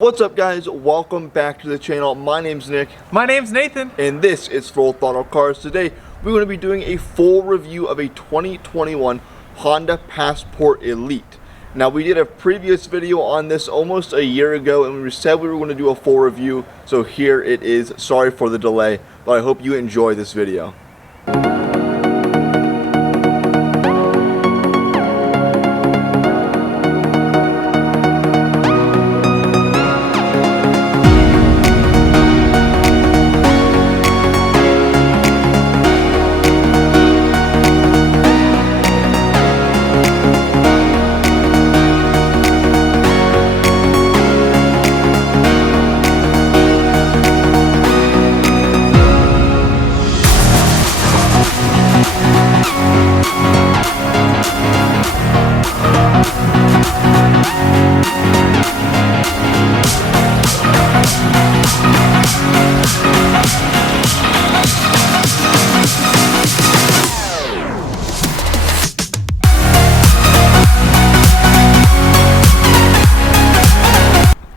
What's up, guys? Welcome back to the channel. My name's Nick. My name's Nathan. And this is Throttle Cars. Today, we're going to be doing a full review of a 2021 Honda Passport Elite. Now, we did a previous video on this almost a year ago, and we said we were going to do a full review. So here it is. Sorry for the delay, but I hope you enjoy this video.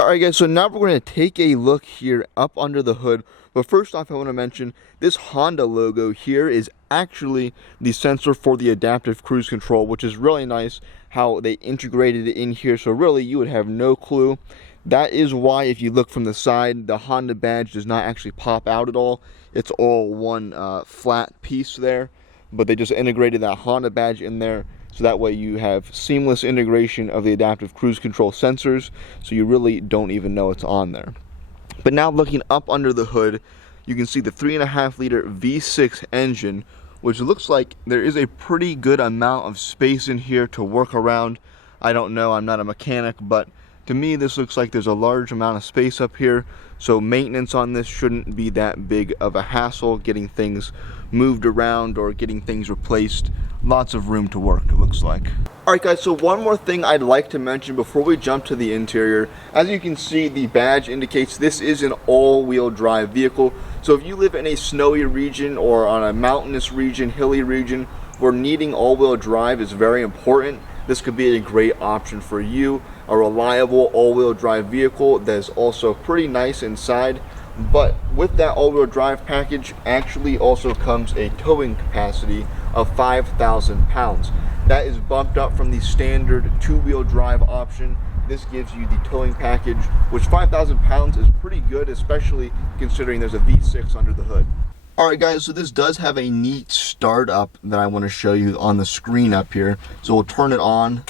Alright guys, so now we're going to take a look here up under the hood, but first off I want to mention this Honda logo here is actually the sensor for the adaptive cruise control, which is really nice how they integrated it in here, so really you would have no clue. That is why if you look from the side, the Honda badge does not actually pop out at all. It's all one flat piece there, but they just integrated that Honda badge in there. So that way you have seamless integration of the adaptive cruise control sensors, so you really don't even know it's on there. But now looking up under the hood, you can see the 3.5 liter V6 engine, which looks like there is a pretty good amount of space in here to work around. I don't know, I'm not a mechanic, but to me this looks like there's a large amount of space up here, so maintenance on this shouldn't be that big of a hassle, getting things moved around or getting things replaced. Lots of room to work, it looks like. Alright guys, so one more thing I'd like to mention before we jump to the interior. As you can see, the badge indicates this is an all-wheel drive vehicle. So if you live in a snowy region or on a mountainous region, hilly region, where needing all-wheel drive is very important, this could be a great option for you. A reliable all-wheel drive vehicle that is also pretty nice inside. But with that all-wheel drive package actually also comes a towing capacity of 5,000 pounds. That is bumped up from the standard two-wheel drive option. This gives you the towing package, which 5,000 pounds is pretty good, especially considering there's a V6 under the hood. Alright guys, so this does have a neat startup that I want to show you on the screen up here. So we'll turn it on.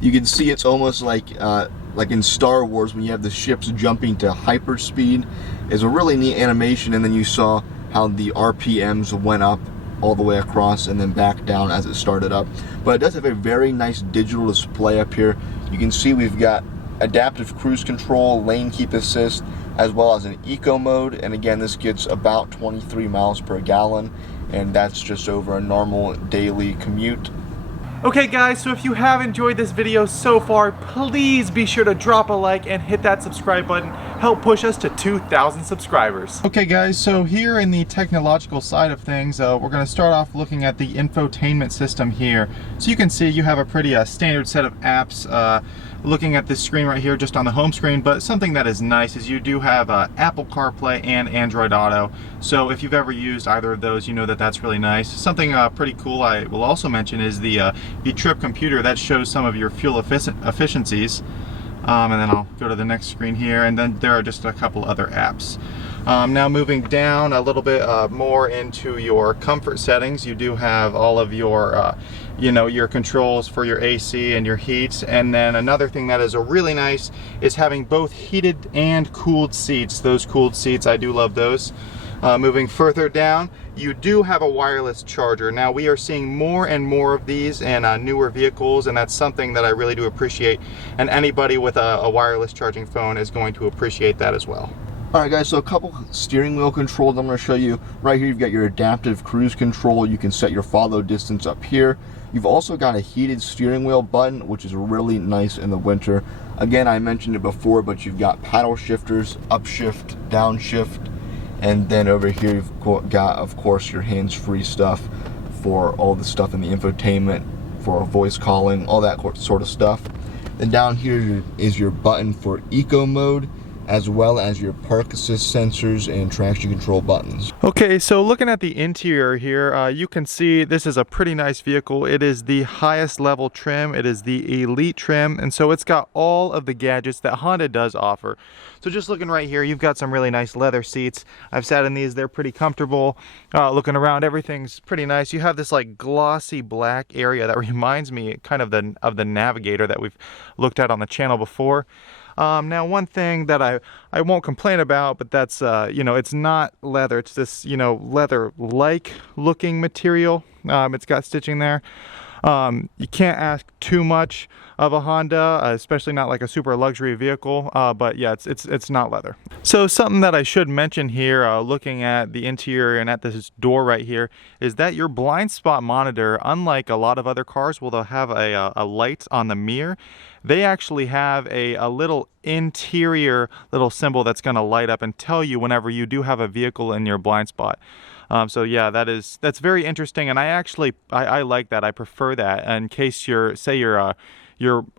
You can see it's almost like in Star Wars when you have the ships jumping to hyperspeed. It's a really neat animation, and then you saw how the RPMs went up all the way across and then back down as it started up. But it does have a very nice digital display up here. You can see we've got adaptive cruise control, lane keep assist, as well as an eco mode, and again this gets about 23 miles per gallon, and that's just over a normal daily commute. Okay guys, so if you have enjoyed this video so far, please be sure to drop a like and hit that subscribe button. Help push us to 2,000 subscribers. Okay guys, so here in the technological side of things, we're going to start off looking at the infotainment system here. So you can see you have a pretty standard set of apps looking at this screen right here just on the home screen, but something that is nice is you do have Apple CarPlay and Android Auto. So if you've ever used either of those, you know that that's really nice. Something pretty cool I will also mention is the trip computer that shows some of your fuel efficiencies. And then I'll go to the next screen here, and then there are just a couple other apps. Now moving down a little bit more into your comfort settings, you do have all of your your controls for your AC and your heat. And then another thing that is really nice is having both heated and cooled seats. Those cooled seats, I do love those. Moving further down, you do have a wireless charger. Now we are seeing more and more of these in newer vehicles, and that's something that I really do appreciate, and anybody with a wireless charging phone is going to appreciate that as well. Alright guys, so a couple steering wheel controls I'm going to show you. Right here you've got your adaptive cruise control. You can set your follow distance up here. You've also got a heated steering wheel button, which is really nice in the winter. Again, I mentioned it before, but you've got paddle shifters, upshift, downshift, and then over here you've got, of course, your hands-free stuff for all the stuff in the infotainment, for voice calling, all that sort of stuff. Then down here is your button for eco mode, as well as your park assist sensors and traction control buttons. Okay, so looking at the interior here, you can see this is a pretty nice vehicle. It is the highest level trim. It is the elite trim, and so it's got all of the gadgets that Honda does offer. So just looking right here, you've got some really nice leather seats. I've sat in these, they're pretty comfortable. Looking around, everything's pretty nice. You have this like glossy black area that reminds me kind of the Navigator that we've looked at on the channel before. Now one thing that I won't complain about, but that's, you know, it's not leather. It's this, you know, leather-like looking material. It's got stitching there. You can't ask too much of a Honda, especially not like a super luxury vehicle, but yeah, it's not leather. So something that I should mention here, looking at the interior and at this door right here, is that your blind spot monitor, unlike a lot of other cars where they'll have a light on the mirror, they actually have a little interior little symbol that's going to light up and tell you whenever you do have a vehicle in your blind spot. So yeah, that's very interesting, and I like that. I prefer that. In case your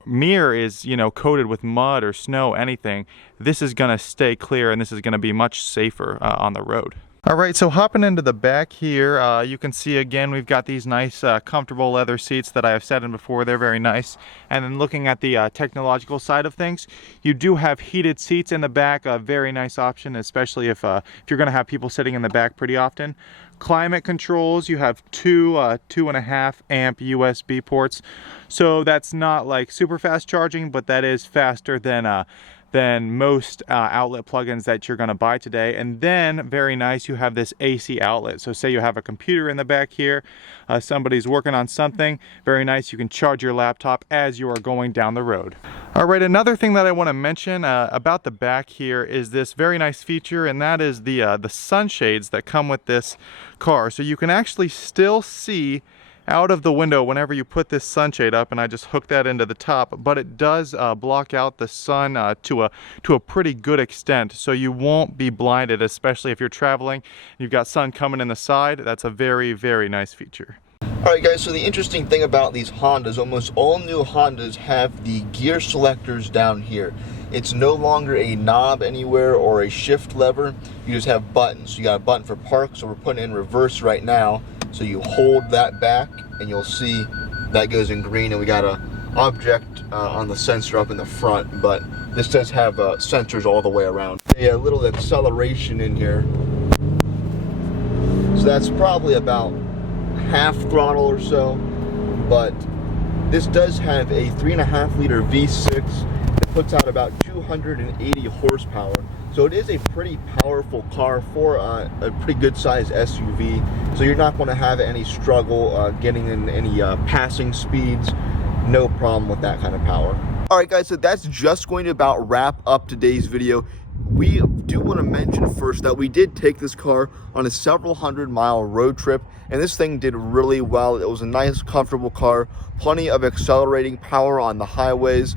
mirror is, you know, coated with mud or snow, anything, this is gonna stay clear and this is gonna be much safer on the road. All right, so hopping into the back here, you can see again we've got these nice comfortable leather seats that I have sat in before. They're very nice. And then looking at the technological side of things, you do have heated seats in the back, a very nice option, especially if you're going to have people sitting in the back pretty often. Climate controls, you have two 2.5 amp USB ports, so that's not like super fast charging, but that is faster than most outlet plugins that you're going to buy today. And then very nice, you have this AC outlet. So say you have a computer in the back here, somebody's working on something, very nice, you can charge your laptop as you are going down the road. All right, another thing that I want to mention about the back here is this very nice feature, and that is the sunshades that come with this car. So you can actually still see out of the window whenever you put this sunshade up, and I just hooked that into the top, but it does block out the sun to a pretty good extent, so you won't be blinded, especially if you're traveling. You've got sun coming in the side. That's a very, very nice feature. Alright guys, so the interesting thing about these Hondas, almost all new Hondas have the gear selectors down here. It's no longer a knob anywhere or a shift lever. You just have buttons. You got a button for park, so we're putting it in reverse right now. So you hold that back and you'll see that goes in green, and we got an object on the sensor up in the front, but this does have sensors all the way around. A little acceleration in here. So that's probably about half throttle or so, but this does have a 3.5 liter V6 that puts out about 280 horsepower. So it is a pretty powerful car for a pretty good sized SUV. So you're not going to have any struggle getting in any passing speeds. No problem with that kind of power. Alright guys, so that's just going to about wrap up today's video. We do want to mention first that we did take this car on a several 100-mile road trip, and this thing did really well. It was a nice, comfortable car, plenty of accelerating power on the highways,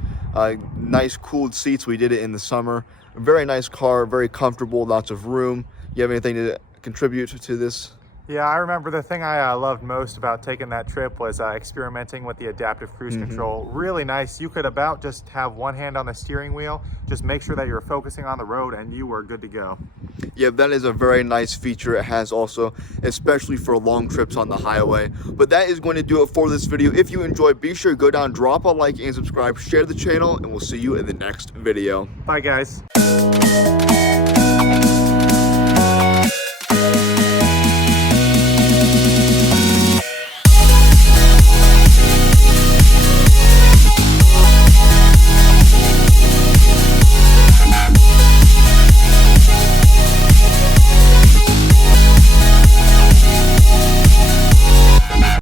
nice cooled seats. We did it in the summer. A very nice car, very comfortable, lots of room. You have anything to contribute to this? Yeah, I remember the thing I loved most about taking that trip was experimenting with the adaptive cruise control. Really nice. You could about just have one hand on the steering wheel, just make sure that you're focusing on the road, and you were good to go. Yeah, that is a very nice feature it has also, especially for long trips on the highway. But that is going to do it for this video. If you enjoyed, be sure to go down, drop a like and subscribe, share the channel, and we'll see you in the next video. Bye guys.